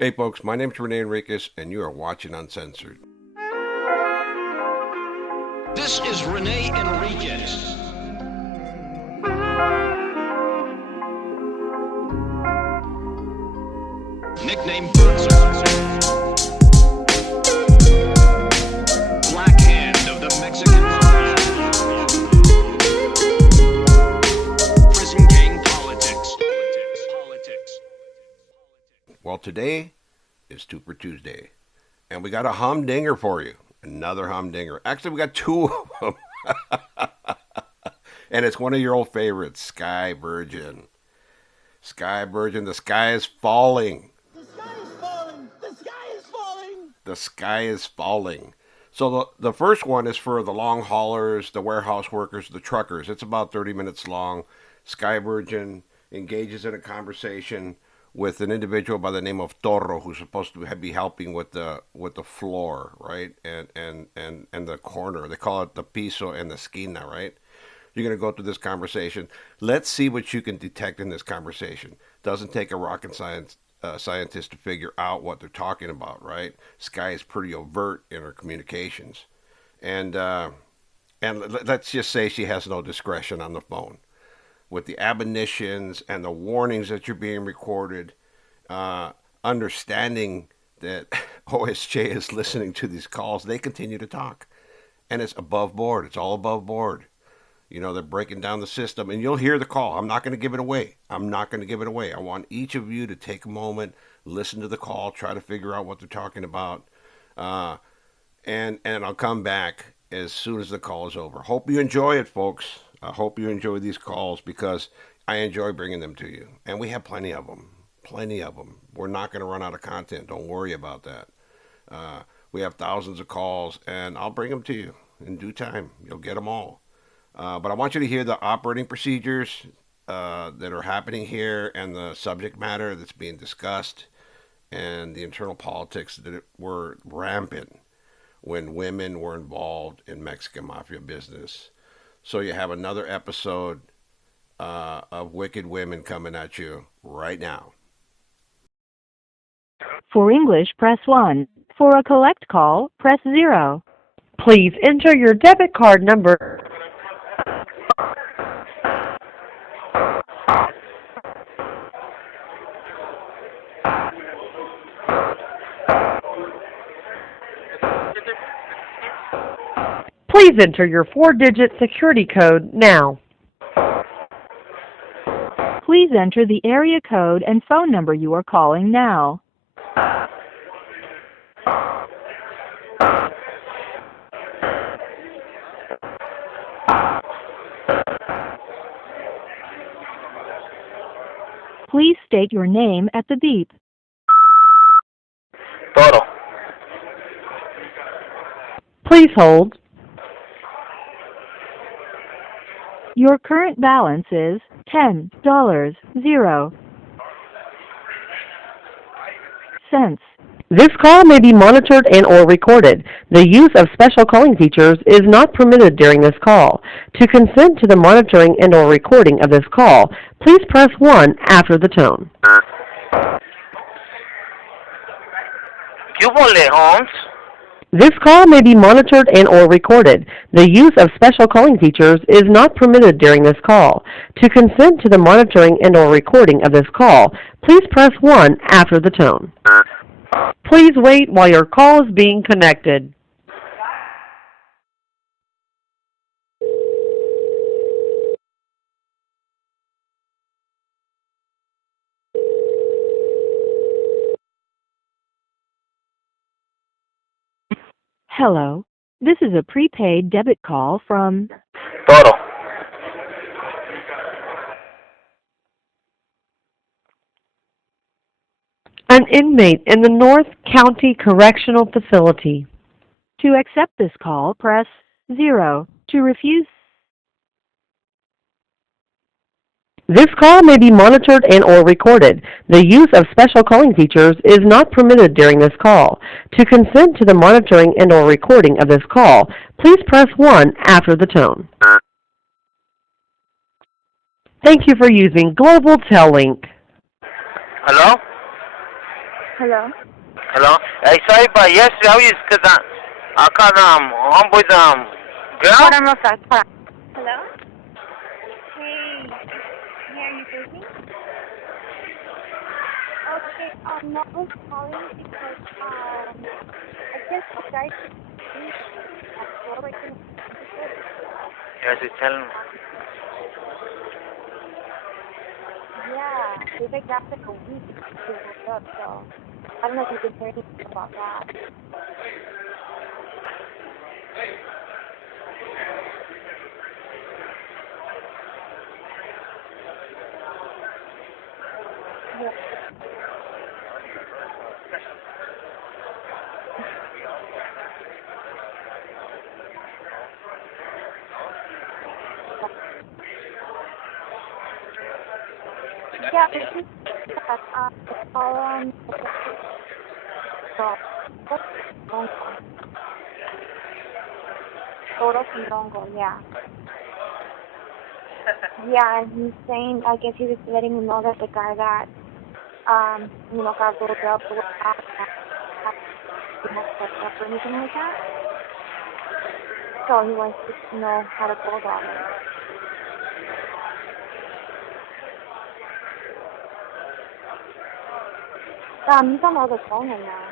Hey folks, my name is Rene Enriquez and you are watching Uncensored. This is Rene Enriquez. Nickname Bootser. Blackhand of the Mexican Mafia. Prison gang politics. Well, today is Super Tuesday, and we got a humdinger for you. Another humdinger. Actually, we got two of them. And it's one of your old favorites, Sky Virgin. Sky Virgin, the sky is falling. The sky is falling! The sky is falling! The sky is falling. So the first one is for the long haulers, the warehouse workers, the truckers. It's about 30 minutes long. Sky Virgin engages in a conversation with an individual by the name of Toro, who's supposed to be helping with the floor, right, and the corner. They call it the piso and the esquina, right? You're going to go through this conversation. Let's see what you can detect in this conversation. Doesn't take a rocket scientist to figure out what they're talking about, right? Sky is pretty overt in her communications, and let's just say she has no discretion on the phone. With the admonitions and the warnings that you're being recorded, understanding that OSJ is listening to these calls, they continue to talk. And it's above board. It's all above board. You know, they're breaking down the system, and you'll hear the call. I'm not going to give it away. I want each of you to take a moment, listen to the call, try to figure out what they're talking about, and I'll come back as soon as the call is over. Hope you enjoy it, folks. I hope you enjoy these calls because I enjoy bringing them to you. And we have plenty of them. Plenty of them. We're not going to run out of content. Don't worry about that. We have thousands of calls, and I'll bring them to you in due time. You'll get them all. But I want you to hear the operating procedures that are happening here and the subject matter that's being discussed and the internal politics that were rampant when women were involved in Mexican Mafia business. So you have another episode of Wicked Women coming at you right now. For English, press 1. For a collect call, press 0. Please enter your debit card number. Please enter your 4-digit security code now. Please enter the area code and phone number you are calling now. Please state your name at the beep. Toro. Please hold. Your current balance is $10.00. This call may be monitored and or recorded. The use of special calling features is not permitted during this call. To consent to the monitoring and or recording of this call, please press 1 after the tone. ¿Qué hubo, Holmes? This call may be monitored and or recorded. The use of special calling features is not permitted during this call. To consent to the monitoring and or recording of this call, please press 1 after the tone. Please wait while your call is being connected. Hello. This is a prepaid debit call from Toro. an inmate in the North County Correctional Facility. To accept this call, press 0. To refuse. This call may be monitored and or recorded. The use of special calling features is not permitted during this call. To consent to the monitoring and or recording of this call, please press 1 after the tone. Thank you for using Global Tel Link. Hello? Hello? Hello? Hey, sorry about yesterday. I was because I called homeboy's girl. Hold on real fast. Hold on. Hello? Hey. Yeah, are you busy? Okay, no, I was calling because, I guess the guy should be at Toro, I think. Yes, he's telling me. Yeah, they like after a week to hook up, so I don't know if you can hear anything about that. Yeah. Yeah, it's just that, so, Toro Condongo, yeah. Yeah, and he's saying, I guess he was letting me know that the guy that, got rolled up or or anything like that. So he wants to know how to go about it. He's on the other phone right now.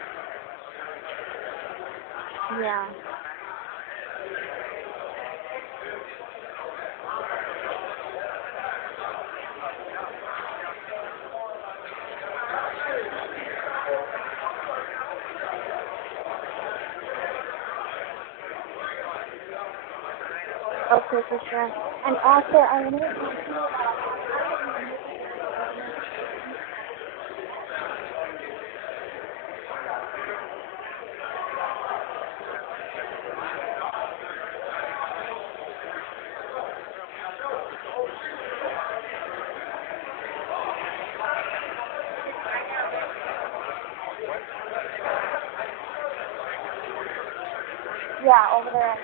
Yeah. Okay, for sure. And also, I wanted to yeah, over there.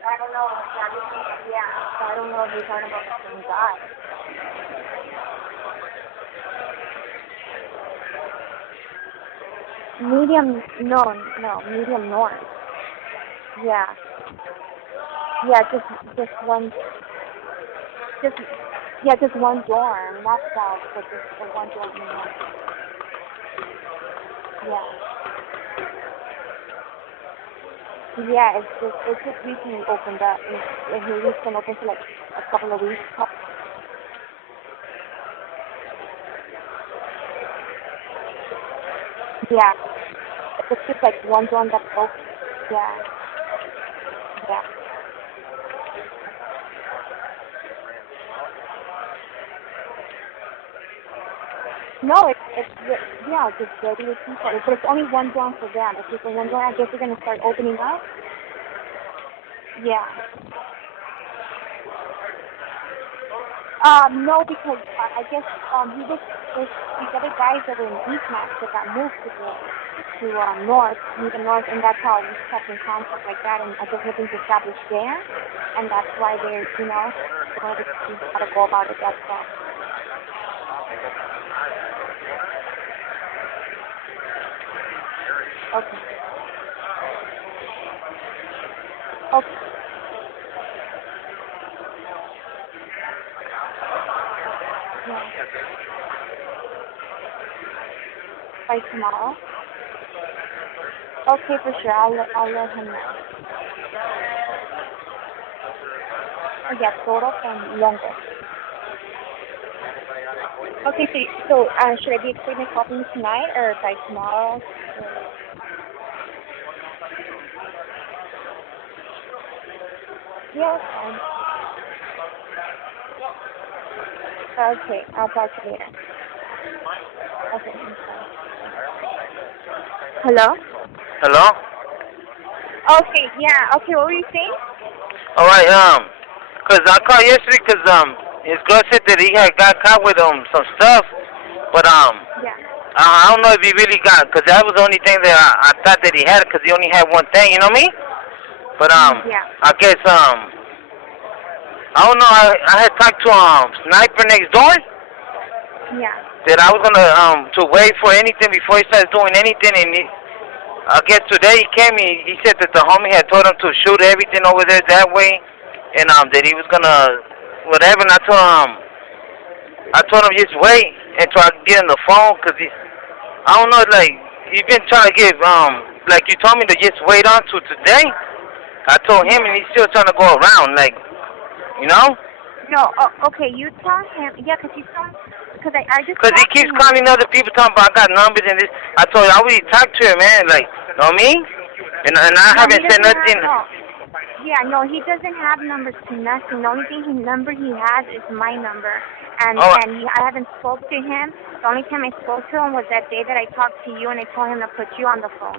I don't know. Yeah, so I don't know if you're talking about the same guy. Medium, no, medium north. Yeah. Yeah, just one, just one dorm, not south, but just the one dorm north. Yeah. Yeah, it's just recently opened up. It's maybe been open for like a couple of weeks. Yeah. It's just like one dorm that's open. Yeah. Yeah. No, it's regular people. But it's only one dorm for them. It's just the one dorm. I guess they're gonna start opening up. Yeah. No, because I guess there's these other guys that were in East Max that got moved to North, even North, and that's how we kept in contact like that. And I guess nothing's established there, and that's why they're trying to see how to go about it. That's all. Okay. Okay. Yeah. By tomorrow? Okay, for sure. I'll let him know. Oh, yeah, Toro from Longo. Okay, so should I be expecting a call from you tonight or by tomorrow? Yeah, that's fine. Okay, I'll talk to you later. Okay, I'm sorry. Hello? Hello? Okay, yeah. Okay, what were you saying? All right, cause I called yesterday cause his girl said that he had got caught with some stuff, but Yeah. I don't know if he really got, cause that was the only thing that I thought that he had, cause he only had one thing, you know me? But Yeah. I guess I don't know. I had talked to Sniper next door Yeah. that I was gonna to wait for anything before he starts doing anything, and I guess today he came. He said that the homie had told him to shoot everything over there that way, and that he was gonna whatever. And I told him just wait until I get on the phone, cause I don't know, like he's been trying to get like you told me to just wait on to today. I told him, and he's still trying to go around, like you know. No, okay, you tell him, yeah, because you told, because I just Because he keeps calling other people talking about I got numbers and this. I told you, I already talked to him, man, like, know me? And I haven't said nothing. No, he doesn't have numbers to nothing. The only number he has is my number. And, I haven't spoke to him. The only time I spoke to him was that day that I talked to you and I told him to put you on the phone.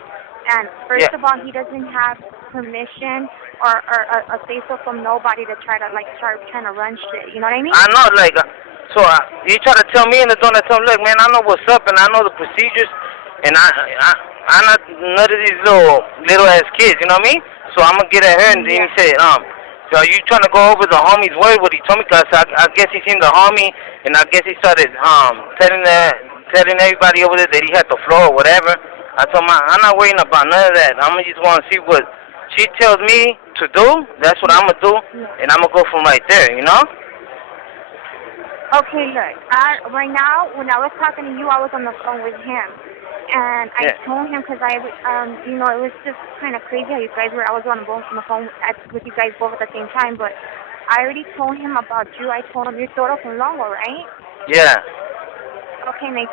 And first of all, he doesn't have permission or a say-so from nobody to try to, like, start trying to run shit. You know what I mean? I know, like, so you try to tell me in the door, I tell him, look, man, I know what's up and I know the procedures. And I'm not none of these little-ass kids, you know what I mean? So I'm going to get at her and then he said, so are you trying to go over the homie's word, what he told me? Because I guess he seen the homie and I guess he started telling everybody over there that he had the floor or whatever. I told him, I'm not worrying about none of that. I'm just want to see what she tells me to do. That's what I'm going to do. And I'm going to go from right there, you know? Okay, look. Right now, when I was talking to you, I was on the phone with him. And I told him, because it was just kind of crazy how you guys were. I was on the phone with you guys both at the same time. But I already told him about you. I told him you're Toro from Longo, right? Yeah. Okay, and I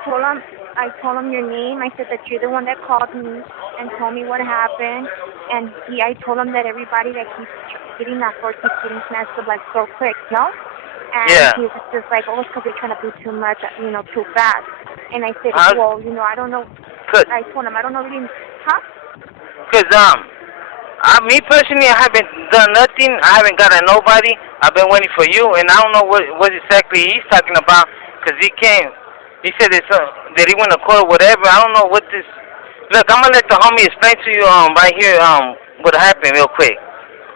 told him your name. I said that you're the one that called me and told me what happened. And I told him that everybody that keeps getting that floor keeps getting snatched up like so quick, no? And he was just like, oh, it's because they're trying to do too much, too fast. And I said, well, I don't know. I told him, I don't know really, huh? Because, me personally, I haven't done nothing. I haven't got at nobody. I've been waiting for you, and I don't know what exactly he's talking about. Because he came. He said that he went to court or whatever. I don't know what this... Look, I'm going to let the homie explain to you right here what happened real quick.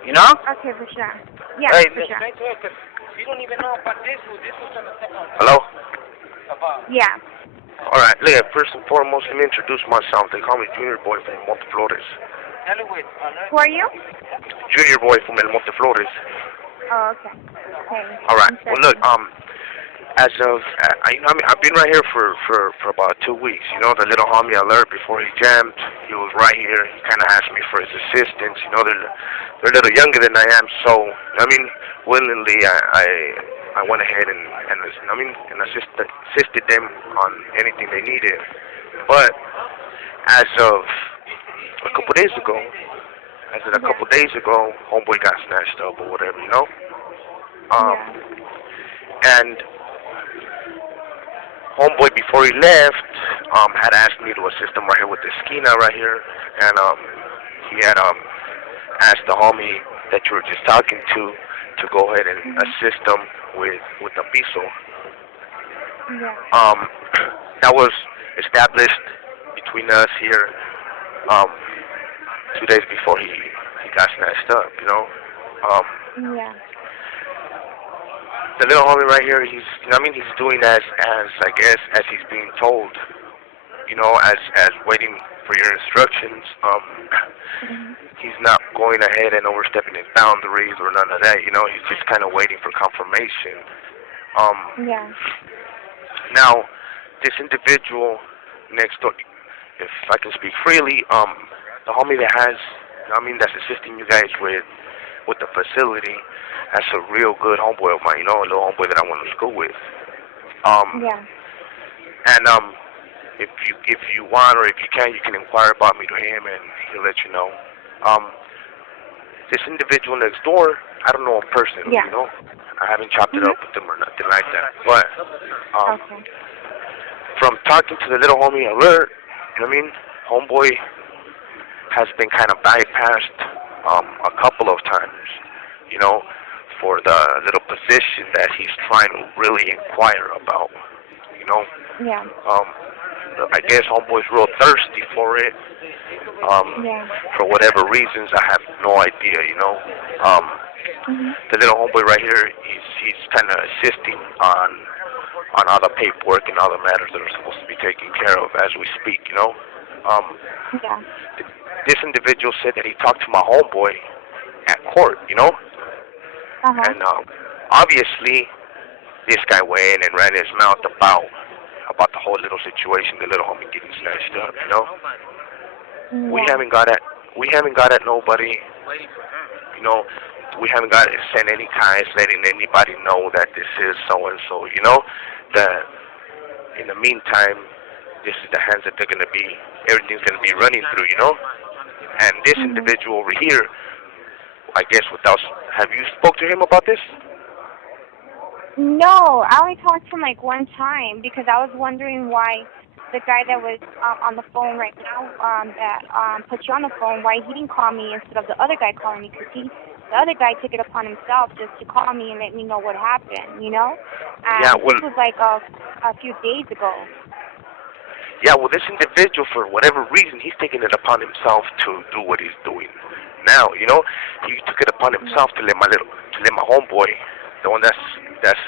You know? Okay, for sure. Yeah, for sure. Explain to her, because you don't even know about this. This was trying to say... Hello? Yeah. All right, look, first and foremost, let me introduce myself. They call me Junior Boy from El Monte Flores. Who are you? Junior Boy from El Monte Flores. Oh, okay. Okay. All right. Well, look, as of, I've been right here for about 2 weeks. You know, the little homie alert before he jammed, he was right here. He kind of asked me for his assistance. You know, they're a little younger than I am, so willingly I went ahead and assisted them on anything they needed. But as of a couple days ago, homeboy got snatched up or whatever, you know. And homeboy, before he left, had asked me to assist him right here with the esquina right here, and he had asked the homie that you were just talking to go ahead and assist him with the piso. Yeah. That was established between us here 2 days before he got snatched up, you know. Yeah. The little homie right here, he's doing as I guess as he's being told, you know, as waiting for your instructions. He's not going ahead and overstepping his boundaries or none of that, you know. He's just kind of waiting for confirmation. Yeah. Now, this individual next door, if I can speak freely, the homie that that's assisting you guys with the facility, that's a real good homeboy of mine, you know, a little homeboy that I went to school with. Yeah. And if you want or if you can inquire about me to him and he'll let you know. This individual next door, I don't know him personally, you know. I haven't chopped it up with him or nothing like that. But from talking to the little homie alert, you know what I mean, homeboy has been kind of bypassed a couple of times, you know, for the little position that he's trying to really inquire about, you know. Yeah. I guess homeboy's real thirsty for it. Yeah. For whatever reasons, I have no idea, you know. The little homeboy right here, he's kind of assisting on all the paperwork and all the matters that are supposed to be taken care of as we speak, you know. Yeah. This individual said that he talked to my homeboy at court, you know. And obviously, this guy went in and ran his mouth about the whole little situation, the little homie getting snatched up, you know. We haven't got at nobody, you know. We haven't got to send any guys letting anybody know that this is so and so, you know. That in the meantime, this is the hands that everything's gonna be running through, you know. And this individual over here, I guess have you spoke to him about this? No, I only talked to him like one time because I was wondering why the guy that was on the phone right now, that put you on the phone, why he didn't call me instead of the other guy calling me, because the other guy took it upon himself just to call me and let me know what happened, you know? And this was like a few days ago. Yeah, well, this individual, for whatever reason, he's taking it upon himself to do what he's doing now, you know? He took it upon himself to let my homeboy, the one that's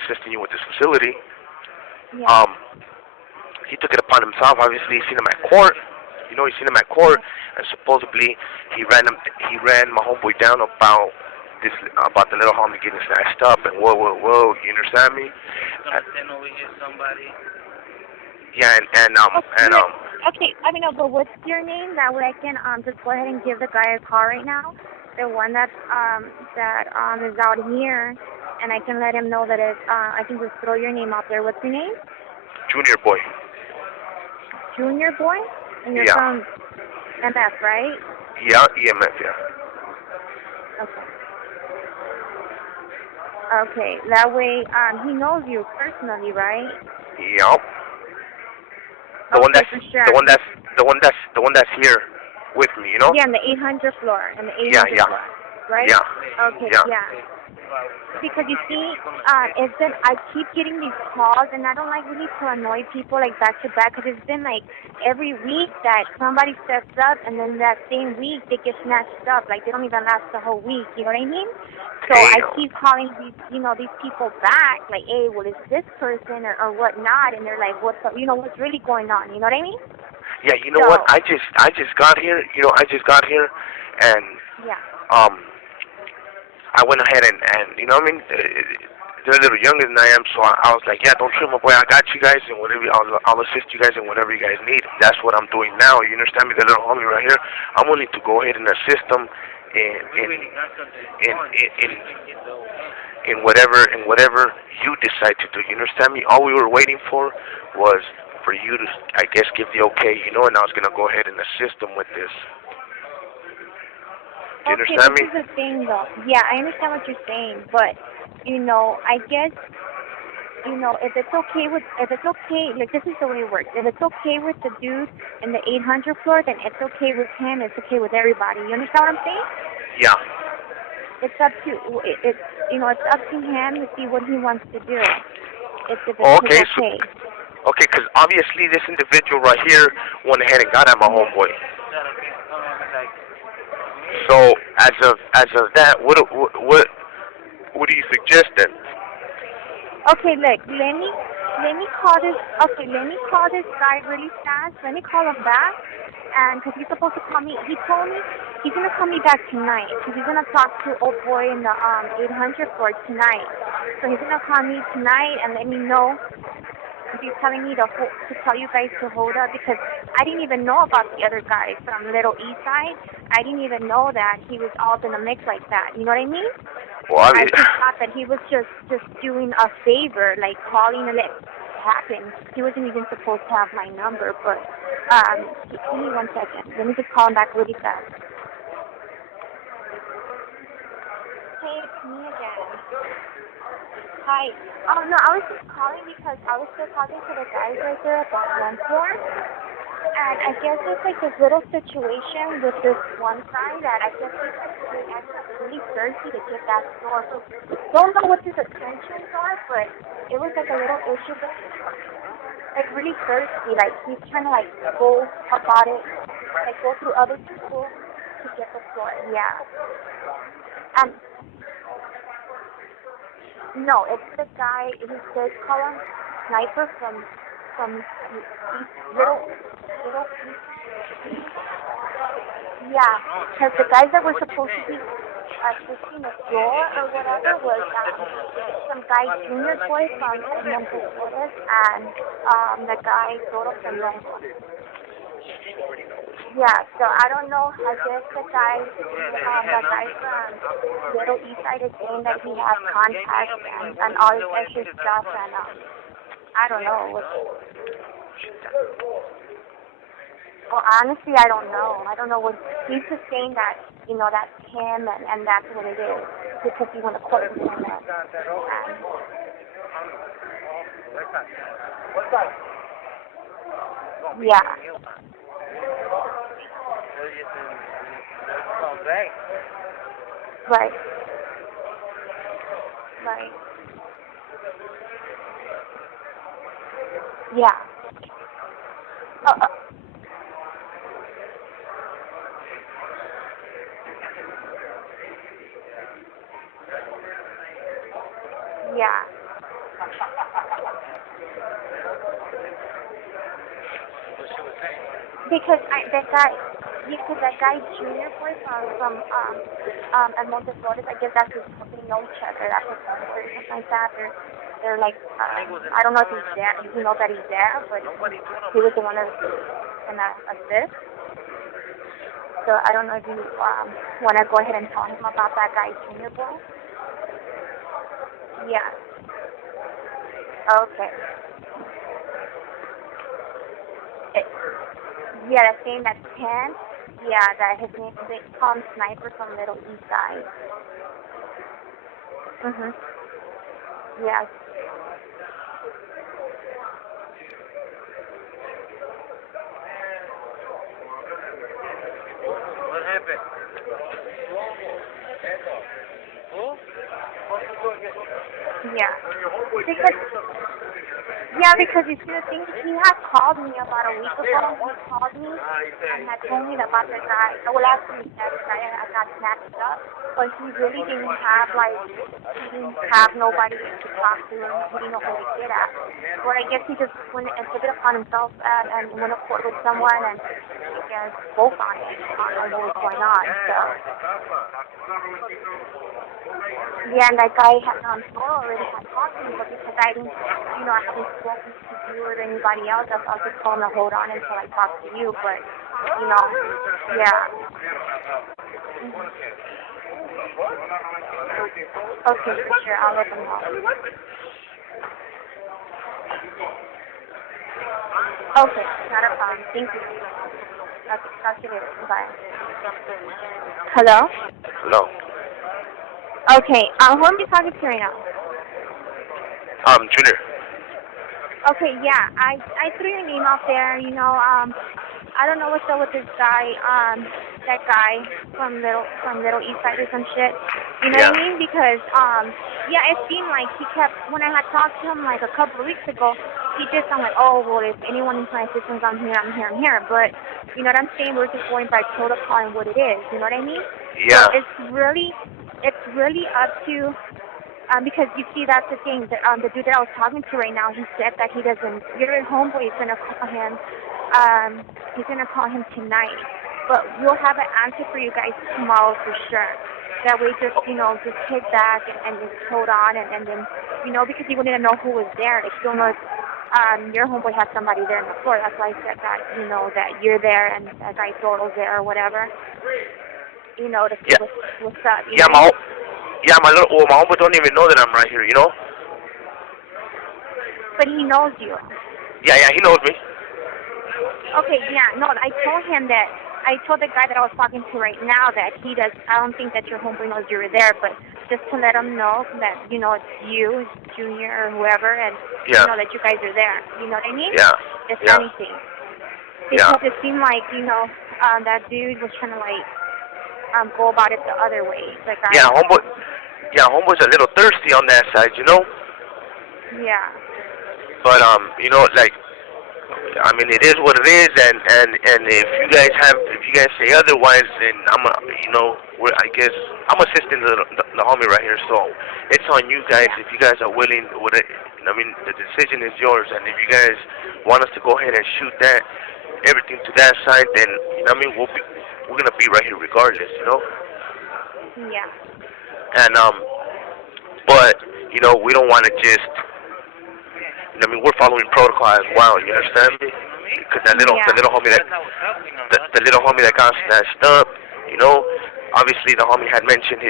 assisting you with this facility, he took it upon himself. Obviously, he's seen him at court. You know, he's seen him at court, and supposedly he ran my homeboy down about the little homie getting snatched up, and whoa, you understand me? Yeah, Okay, I mean, no, but what's your name? That way I can just go ahead and give the guy a call right now, the one that is out here, and I can let him know that I can just throw your name out there. What's your name? Junior Boy. Junior Boy? And you're from MF, right? Yeah, EMF, yeah. Okay, that way he knows you personally, right? Yep. The one that's here with me, you know? Yeah, on the 800 floor, floor, right? Yeah. Okay, yeah. Because you see, I keep getting these calls, and I don't like really to annoy people like back to back, because it's been like every week that somebody steps up, and then that same week they get snatched up. Like they don't even last the whole week. You know what I mean? So I keep calling these people back, like, hey, well, it's this person or whatnot, and they're like, what's up? You know, what's really going on? You know what I mean? Yeah, you know what? I just got here. You know, and I went ahead and you know what I mean? They're a little younger than I am, so I was like, yeah, don't trip, my boy. I got you guys, and whatever, I'll assist you guys in whatever you guys need. That's what I'm doing now. You understand me? The little homie right here. I'm willing to go ahead and assist them in whatever you decide to do. You understand me? All we were waiting for was for you to, I guess, give the okay, you know, and I was gonna go ahead and assist them with this. Do you understand me? This is the thing, though. Yeah, I understand what you're saying, but you know, I guess, you know, if it's okay, like this is the way it works. If it's okay with the dude in the 800 floor, then it's okay with him. It's okay with everybody. You understand what I'm saying? Yeah. It's up to it's up to him to see what he wants to do. Okay, because obviously this individual right here went ahead and got at my homeboy. So as of that, what do you suggest then? Okay, look, let me call this guy really fast. Let me call him back, and because he's supposed to call me, he told me he's gonna call me back tonight. Because he's gonna talk to old boy in the 800 floor tonight. So he's gonna call me tonight and let me know. He's telling me to tell you guys to hold up, because I didn't even know about the other guy from Little East Side. I didn't even know that he was all in the mix like that. You know what I mean? Well, I just thought that he was just doing a favor, like calling to let it happen. He wasn't even supposed to have my number, but give me 1 second. Let me just call him back really fast. Hey, it's me again. Hi. Oh, no, I was just calling because I was still talking to the guys right there at that one floor. And I guess it's like this little situation with this one guy that I guess he's like really thirsty to get that store. So don't know what his intentions are, but it was like a little issue with like really thirsty. Like he's trying to like go about it, like go through other people to get the store. Yeah. And no, it's the guy who says call him Sniper from little yeah, because the guys that were supposed to be assisting the door or whatever was some guy junior boy from Enriquez and the guy Toro from Rene. Yeah, so I don't know. I guess the guy from Little East Side is saying that he has contacts and all this extra stuff, and I don't know. Well, honestly, I don't know. I don't know what he's just saying that that's him and that's what it is because he went to court with him. Yeah. Right. Right. Yeah. Yeah. Because that guy junior boy from Montes Flores, I guess that's his, they know each other, that's his family or something like that. They're like, I don't know if he's there, you know that he's there, but he was the one that's gonna assist. So I don't know if you want to go ahead and tell him about that guy junior boy. Yeah. Okay. Yeah, that thing that's 10. Yeah, that his name they call him Sniper from Little East Side. Yes. What happened? Because you see the thing, he had called me about a week ago. He called me and had told me about the guy. Well, actually, that guy I got snatched up, but he really didn't have nobody to talk to, and he didn't know who to get at. But I guess he just went and took it upon himself and went to court with someone, and I guess both on it. I don't know what was going on. So. Yeah, and that guy Toro already had talked to me, but because I didn't, I haven't spoken to you or anybody else, I was just told him to hold on until I talk to you, but, yeah. Okay, sure, I'll let them know. Okay, not a problem. Thank you. Talk to you later. Bye. Hello? Hello. Okay, who am I talking to right now? Junior. Okay, yeah, I threw your name out there, I don't know what's up with this guy, that guy from Little East Side or some shit, you know what I mean? Because, it seemed like he kept, when I had talked to him like a couple of weeks ago, he just sounded like, oh, well, if anyone needs my assistance, I'm here, but, you know what I'm saying, we're just going by protocol and what it is, you know what I mean? Yeah. So it's really up to, because you see, that's the thing, the dude that I was talking to right now, he said that he doesn't, your homeboy is going to call him, he's going to call him tonight, but we'll have an answer for you guys tomorrow for sure. That way, just sit back and just hold on, and then, because you wouldn't know who was there, if you don't know if your homeboy has somebody there in the floor. That's why I said that, that you're there and that guy Toro's there or whatever, to see what's up. My homeboy don't even know that I'm right here, But he knows you. Yeah, he knows me. Okay, I told the guy that I was talking to right now that I don't think that your homeboy knows you were there, but just to let him know that, it's you, Junior, or whoever, and, that you guys are there. You know what I mean? Yeah. If anything. because it seemed like, that dude was trying to, like, go about it the other way. Like, homeboy's a little thirsty on that side, Yeah. But, like, I mean, it is what it is, and if you guys say otherwise, then I guess I'm assisting the homie right here, so it's on you guys. If you guys are willing, the decision is yours, and if you guys want us to go ahead and shoot everything to that side, then we're gonna be right here regardless, Yeah. And but we don't want to just. We're following protocol as well. You understand me? Because the little homie that got snatched up, obviously the homie had mentioned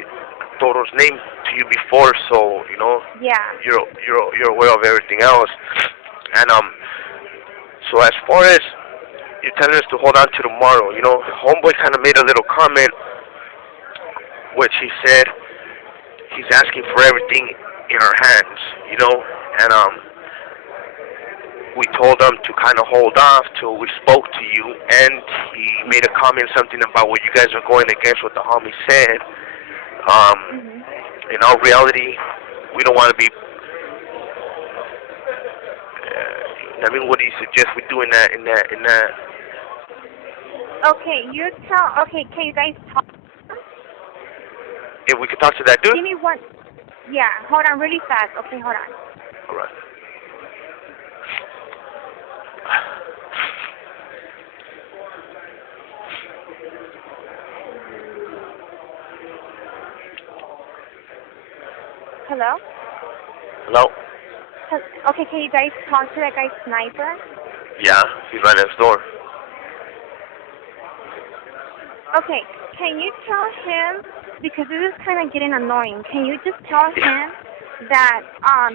Toro's name to you before, so Yeah. You're aware of everything else. And so as far as you're telling us to hold on to tomorrow, homeboy kind of made a little comment, which he said he's asking for everything in our hands, and we told him to kind of hold off till we spoke to you, and he made a comment, something about what you guys are going against what the homie said. In all reality, we don't want to be. What do you suggest we do in that? Okay, can you guys talk? If we could talk to that dude. Give me one. Yeah, hold on, really fast. Okay, hold on. All right. Hello? Hello? Okay, can you guys talk to that guy Sniper? Yeah, he's right next door. Okay, can you tell him, because this is kind of getting annoying, can you just tell him that,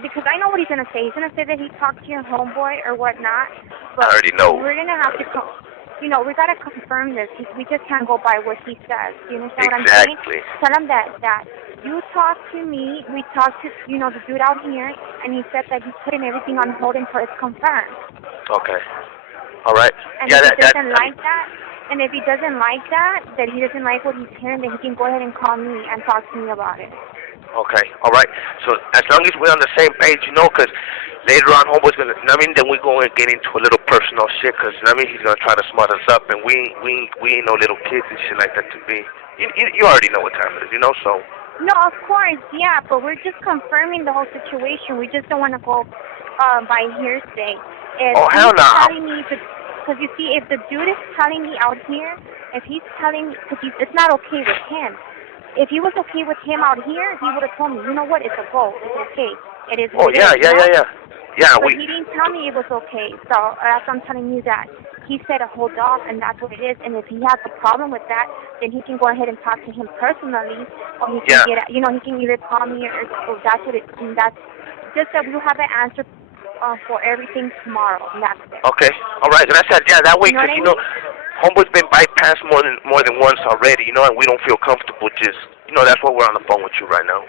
because I know what he's going to say. He's going to say that he talked to your homeboy or whatnot. But I already know. We're going to have to, we got to confirm this. We just can't go by what he says. You understand what I'm saying? Exactly. Tell him that you talked to me, we talked to, the dude out here, and he said that he's putting everything on hold until it's confirmed. Okay. All right. And if he doesn't like that, then he doesn't like what he's hearing, then he can go ahead and call me and talk to me about it. Okay, all right. So as long as we're on the same page, because later on, homeboy's gonna. Then we go and get into a little personal shit, because he's gonna try to smart us up, and we ain't no little kids and shit like that to be. You already know what time it is, So. No, of course, yeah, but we're just confirming the whole situation. We just don't want to go by hearsay. Hell no. Because you see, if the dude is telling me out here, if he's telling, it's not okay with him. If he was okay with him out here, he would have told me, you know what, it's a go, it's okay. It is. Oh, yeah. Yeah, but he didn't tell me it was okay, so that's why I'm telling you that. He said to hold off, and that's what it is. And if he has a problem with that, then he can go ahead and talk to him personally, or he can he can either call me or that's what it. And that's just that we'll have an answer for everything tomorrow. And that's it. Okay, all right. And I said, that way, because homeboy's been bypassed more than once already, and we don't feel comfortable. Just that's why we're on the phone with you right now.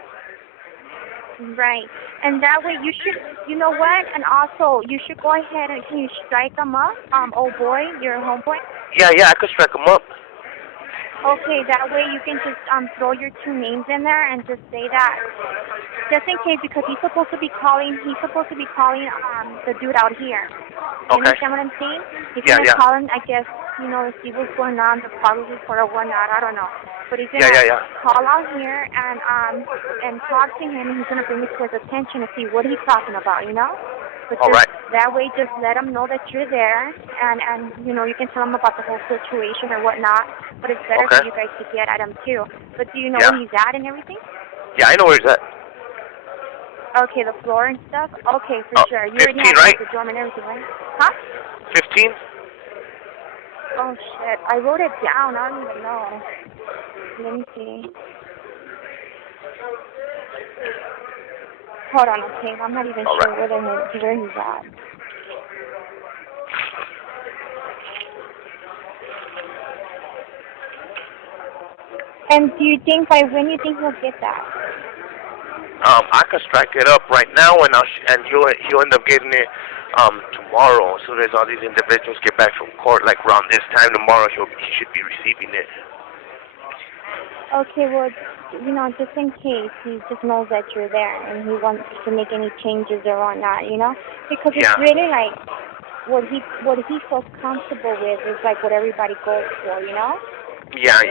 Right. And that way you should, and also you should go ahead and can you strike him up, old boy, your homeboy? Yeah, I could strike him up. Okay, that way you can just throw your two names in there and just say that, just in case, because he's supposed to be calling the dude out here. You understand what I'm saying? He's going to call him, I guess, to see what's going on, probably for a whatnot, I don't know. But he's going to call out here and talk to him, and he's going to bring it to his attention to see what he's talking about, But that way, just let him know that you're there, and you can tell him about the whole situation or whatnot. But it's better for you guys to get at him too. But do you know where he's at and everything? Yeah, I know where he's at. Okay, the floor and stuff? Okay, for sure. You 15, already have right? the drum and everything, right? Huh? 15? Oh, shit. I wrote it down. I don't even know. Let me see. Hold on, okay? I'm not even sure where he's at. And do you think when you think he'll get that? I could strike it up right now, and he'll end up getting it tomorrow, as soon as all these individuals get back from court, like around this time tomorrow, he should be receiving it. Okay, well, just in case, he just knows that you're there and he wants to make any changes or whatnot, because it's really like what he feels comfortable with is like what everybody goes for, Yeah.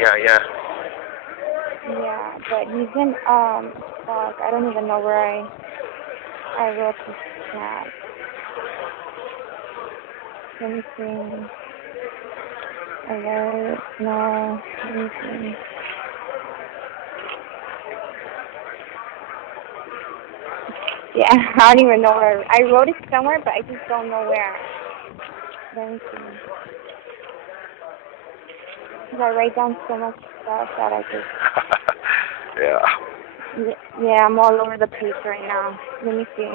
Yeah, but he's in fuck, I don't even know where I wrote this chat. Let me see. Alert, no, let me see. Yeah, I don't even know where. I wrote it somewhere, but I just don't know where. Let me see. 'Cause I write down so much stuff that I just... Yeah, I'm all over the place right now. Let me see.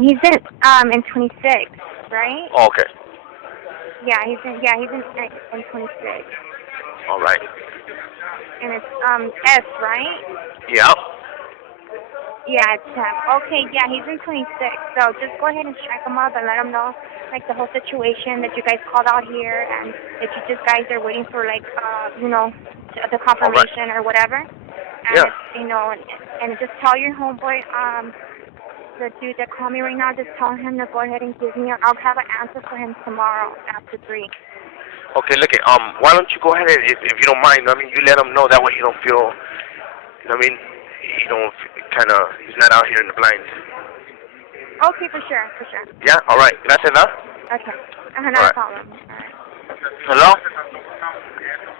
He's in 26, right? Oh, okay. Yeah, he's in 26. All right. And it's S, right? Yep. Yeah, it's him. Okay, yeah, he's in 26. So just go ahead and strike him up and let him know, like, the whole situation that you guys called out here and that you just guys are waiting for, like, the confirmation or whatever. And and just tell your homeboy, the dude that called me right now, just tell him to go ahead and give me. I'll have an answer for him tomorrow after 3. Okay, look, why don't you go ahead and, if you don't mind, you let him know, that way he don't feel, he don't he's not out here in the blind. Okay, for sure. Yeah, all right. Gracias, ¿no? Okay, not a problem. All right. Hello?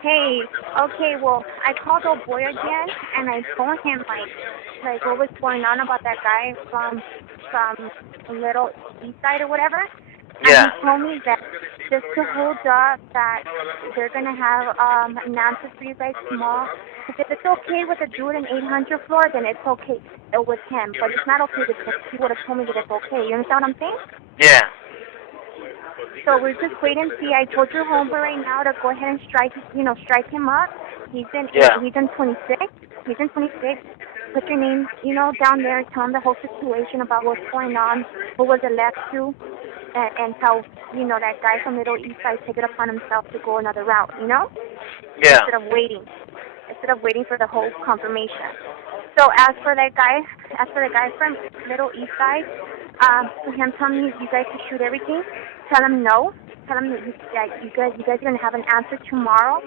Hey, okay, well, I called old boy again, and I told him, like what was going on about that guy from Little East Side or whatever. Yeah. And he told me that just to hold up that they're going to have an answer for you guys tomorrow. Because if it's okay with the dude in 800 floor, then it's okay with him. But it's not okay because he would have told me that it's okay. You understand what I'm saying? Yeah. So we're just wait and see. I told your homeboy right now to go ahead and strike him up. He's in 26. He's in 26. Put your name, down there. Tell him the whole situation about what's going on, who was it left to, and how, that guy from Middle East Side took it upon himself to go another route, Yeah. Instead of waiting for the whole confirmation. So as for that guy from Middle East Side, for him telling me you guys can shoot everything, tell him no. Tell him that you guys are gonna have an answer tomorrow,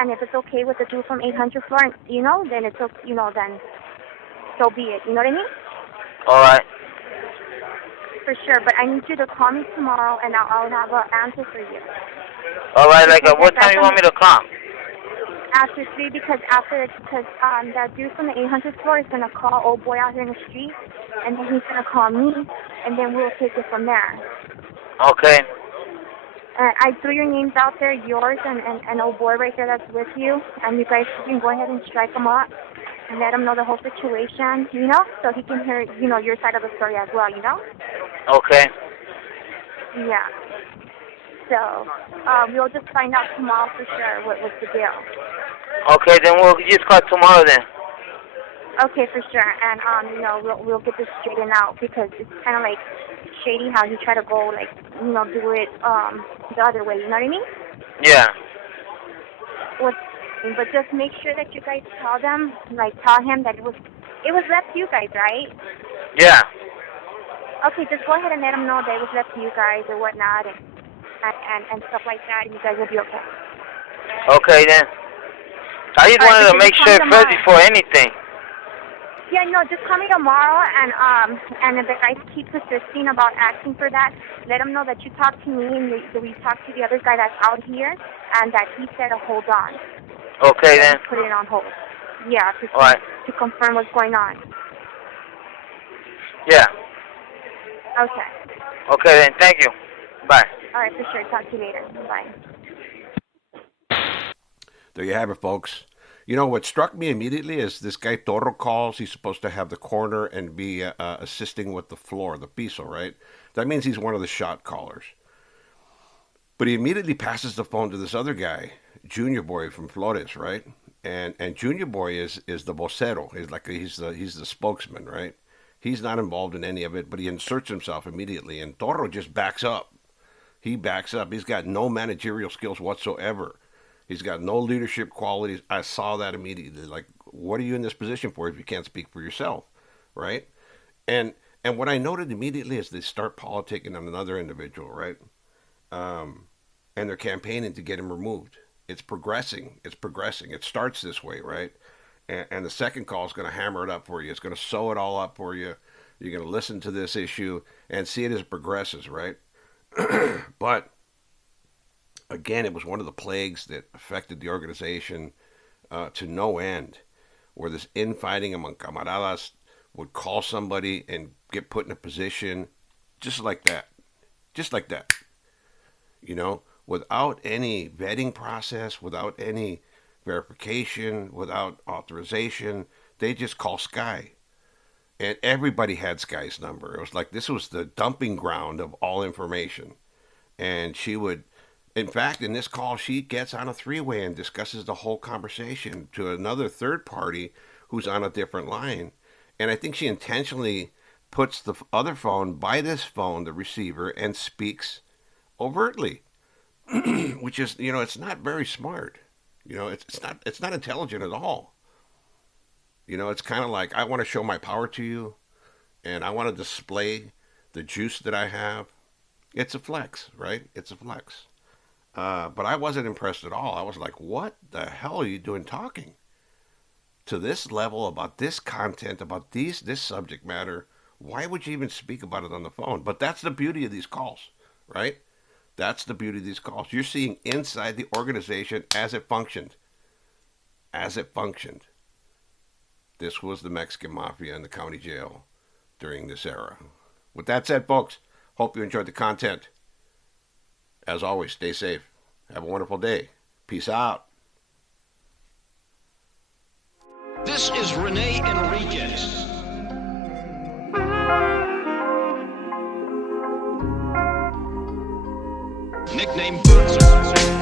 and if it's okay with the dude from 800 floor, then it's okay, then so be it. You know what I mean? All right. For sure, but I need you to call me tomorrow, and I'll have an answer for you. All right, what time you want me to call? After 3, because that dude from the 800 floor is gonna call old boy out here in the street, and then he's gonna call me, and then we'll take it from there. Okay. I threw your names out there, yours and old boy right there that's with you, and you guys can go ahead and strike him up and let him know the whole situation, so he can hear, your side of the story as well, Okay. Yeah. So, we'll just find out tomorrow for sure what's the deal. Okay, then we'll just call tomorrow then. Okay, for sure, and we'll get this straightened out because it's kind of like shady how you try to go do it the other way. You know what I mean? Yeah. But just make sure that you guys tell him that it was left to you guys, right? Yeah. Okay, just go ahead and let him know that it was left to you guys or whatnot and stuff like that, and you guys will be okay. Okay then. I just wanted to make sure first before anything. Yeah, no, just call me tomorrow, and if the guy keeps persisting about asking for that, let him know that you talked to me and we talked to the other guy that's out here, and that he said to hold on. Okay then. Put it on hold. Yeah, to confirm what's going on. Yeah. Okay. Okay then, thank you. Bye. All right, for sure. Talk to you later. Bye. There you have it, folks. What struck me immediately is this guy Toro calls. He's supposed to have the corner and be assisting with the floor, the piso, right? That means he's one of the shot callers. But he immediately passes the phone to this other guy, Junior Boy from Flores, right? And Junior Boy is the vocero. He's the spokesman, right? He's not involved in any of it, but he inserts himself immediately. And Toro just backs up. He backs up. He's got no managerial skills whatsoever. He's got no leadership qualities. I saw that immediately. Like, what are you in this position for if you can't speak for yourself, right? And what I noted immediately is they start politicking on another individual, right? And they're campaigning to get him removed. It's progressing. It's progressing. It starts this way, right? And the second call is going to hammer it up for you. It's going to sew it all up for you. You're going to listen to this issue and see it as it progresses, right? But again, it was one of the plagues that affected the organization to no end, where this infighting among camaradas would call somebody and get put in a position just like that. Just like that. You know, without any vetting process, without any verification, without authorization, they just call Sky. And everybody had Sky's number. It was like this was the dumping ground of all information. And she would, in fact, in this call, she gets on a three-way and discusses the whole conversation to another third party who's on a different line. And I think she intentionally puts the other phone by this phone, the receiver, and speaks overtly, which is, you know, it's not very smart. You know, it's not intelligent at all. You know, it's kind of like, I want to show my power to you, and I want to display the juice that I have. It's a flex, right? It's a flex. But I wasn't impressed at all. I was like, what the hell are you doing talking to this level about this content, about this subject matter? Why would you even speak about it on the phone? But that's the beauty of these calls, right? That's the beauty of these calls. You're seeing inside the organization as it functioned. As it functioned. This was the Mexican Mafia in the county jail during this era. With that said, folks, hope you enjoyed the content. As always, stay safe. Have a wonderful day. Peace out. This is Rene Enriquez. Nickname Bootser.